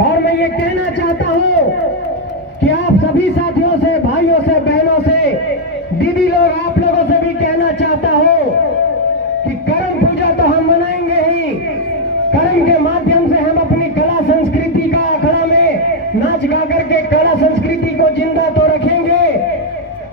और मैं ये कहना चाहता हूं कि आप सभी साथियों से, भाइयों से, बहनों से, दीदी लोग, आप लोगों से भी कहना चाहता हूं कि करम पूजा तो हम मनाएंगे ही। करम के माध्यम से हम अपनी कला संस्कृति का अखड़ा में नाच गा करके कला संस्कृति को जिंदा तो रखेंगे,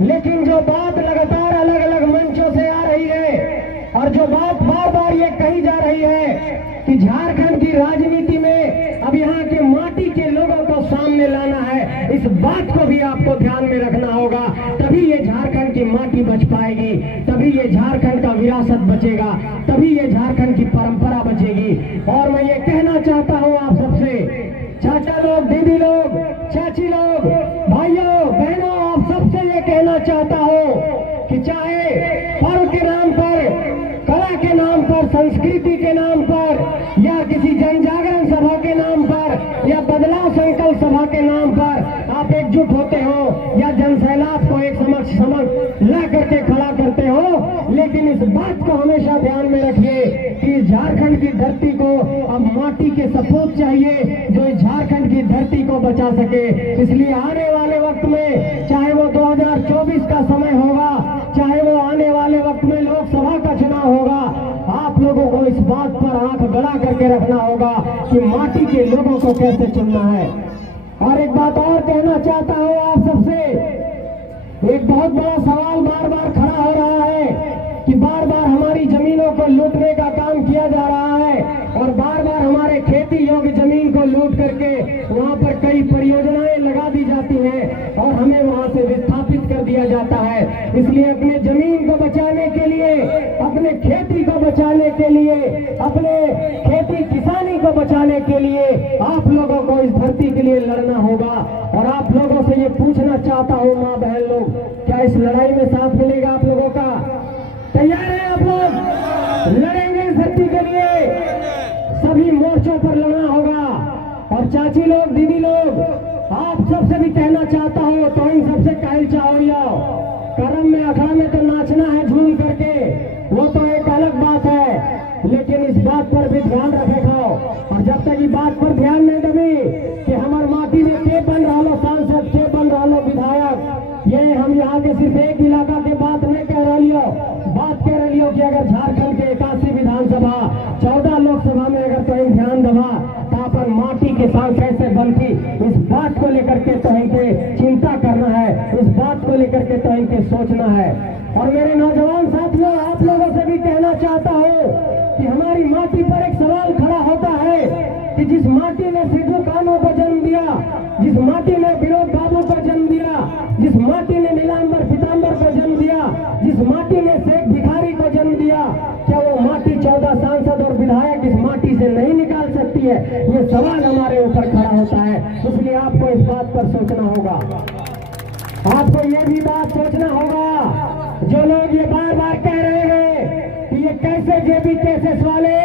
लेकिन जो बात लगातार अलग अलग मंचों से आ रही है और जो बात बार बार ये कही जा रही है कि झारखंड की राजनीति में अब यहाँ के माटी के लोगों को सामने लाना है, इस बात को भी आपको ध्यान में रखना होगा। तभी ये झारखंड की माटी बच पाएगी, तभी ये झारखंड का विरासत बचेगा, तभी ये झारखंड की परंपरा बचेगी। और मैं ये कहना चाहता हूँ आप सबसे, चाचा लोग, दीदी लोग, चाची लोग, भाइयों बहनों, आप सबसे ये कहना चाहता हूँ कि चाहे पर्व के नाम पर, कला के नाम पर, संस्कृति के नाम पर, या किसी जन जागरण सभा के नाम पर, या बदलाव संकल्प सभा के नाम पर आप एकजुट होते हो या जन सैलाब को एक समक्ष ला करके खड़ा करते हो, लेकिन इस बात को हमेशा ध्यान में रखिए कि इस झारखंड की धरती को अब माटी के सपूत चाहिए जो इस झारखंड की धरती को बचा सके। इसलिए आने वाले वक्त में, चाहे वो 2024 का समय होगा, चाहे वो आने वाले वक्त में लोकसभा का चुनाव होगा, आप लोगों को इस बात पर आंख गड़ा करके रखना होगा कि माटी के लोगों को कैसे चुनना है। और एक बात और कहना चाहता हूं आप सबसे, एक बहुत बड़ा सवाल बार बार खड़ा हो रहा है कि बार बार हमारी जमीनों को लूटने का काम किया जा रहा है और बार बार हमारे खेती योग्य जमीन को लूट करके वहां पर कई परियोजनाएं लगा दी जाती हैं और हमें वहां से विस्थापित कर दिया जाता है। इसलिए अपने जमीन को बचाने के लिए, अपने खेती को बचाने के लिए, अपने खेती किसानी को बचाने के लिए आप लोगों को इस धरती के लिए लड़ना होगा। और आप लोगों से ये पूछना चाहता हूँ, माँ बहन लोग, क्या इस लड़ाई में साथ मिलेगा आप लोगों का? तैयार है आप लोग? लड़ेंगे इस धरती के लिए, सभी मोर्चों पर लड़ना होगा। और चाची लोग, दीदी लोग, आप सबसे भी कहना चाहता हूँ, तो इन सबसे कहल चाहो, करम में अखड़ा में तो नाचना है झूम करके, वो तो एक अलग बात है, लेकिन इस बात पर भी ध्यान रखे खाओ। और जब तक ये बात पर ध्यान नहीं देवी कि हमार माटी में के बन रहा लो सांसद, के बन रहा लो विधायक, ये हम यहाँ के सिर्फ एक इलाका के बात नहीं कह रही हो, बात कह रही हो कि अगर झारखंड के 81 विधानसभा, 14 लोकसभा में अगर कहीं ध्यान दबा तो अपन माटी के साथ कैसे बनती, इस बात को लेकर के तो इनके चिंता करना है, इस बात को लेकर के तो इनके सोचना है। और मेरे नौजवान साथियों, आप लोगों से भी कहना चाहता हूँ कि हमारी माटी पर एक सवाल खड़ा होता है कि जिस माटी ने सिद्धू कान्हू को जन्म दिया, जिस माटी ने विनोद बाबू को जन्म दिया, जिस माटी ने नीलांबर पीतांबर को जन्म दिया, जिस माटी ने शेख भिखारी को जन्म दिया, क्या वो माटी 14 सांसद और विधायक इस माटी से नहीं निकाल सकती है? ये सवाल हमारे ऊपर खड़ा होता है। इसलिए आपको इस बात पर सोचना होगा, आपको ये भी बात सोचना होगा। जो लोग ये बार बार कह रहे हैं कि ये कैसे जेबी केसेस वाले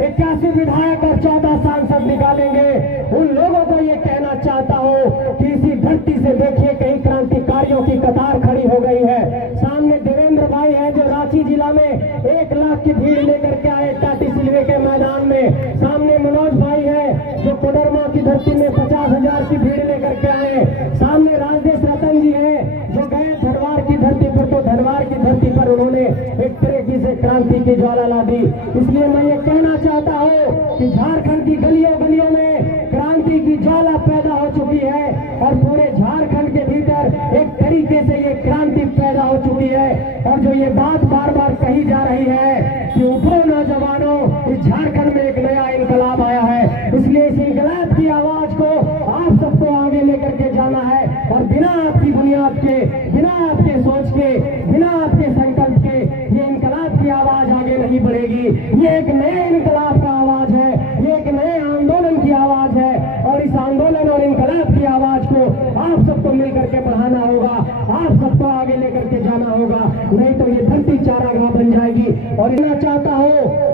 81 विधायक और 14 सांसद निकालेंगे, उन लोगों को ये कहना चाहता हूँ कि इसी धरती से देखिए कई क्रांतिकारियों की कतार खड़ी हो गई है। सामने देवेंद्र भाई है जो रांची जिला में 1 लाख की भीड़ लेकर के आए टाटी सिलवे के मैदान में। सामने मनोज भाई है जो कोडरमा की धरती में 50,000 की भीड़ लेकर के आए। सामने राजेश रतन जी है जो गए धनवार की धरती पर, तो धनवार की धरती पर उन्होंने एक तरीके से क्रांति की ज्वाला ला दी। इसलिए मैं ये कहना चाहता हूँ कि झारखंड की गलियों गलियों में क्रांति की ज्वाला पैदा हो चुकी है और पूरे झारखंड के भीतर एक तरीके से ये क्रांति पैदा हो चुकी है। और जो ये बात बार बार कही जा रही है कि उठो नौजवानों, इस झारखंड में एक नया इनकलाब आया है, इसलिए इस इनकलाब की आवाज को आप सबको आगे लेकर के जाना है। और बिना आपकी बुनियाद के, बिना आपके सोच के, बिना आपके संकल्प के ये इनकलाब की आवाज आगे नहीं बढ़ेगी। ये एक नए इनकलाब का आवाज है, ये एक नए आंदोलन की आवाज है और इस आंदोलन और इनकलाब की आवाज को आप सबको मिलकर के बढ़ाना होगा, आप सबको आगे लेकर के जाना होगा, नहीं तो ये धरती चारागाह बन जाएगी। और इतना चाहता हूँ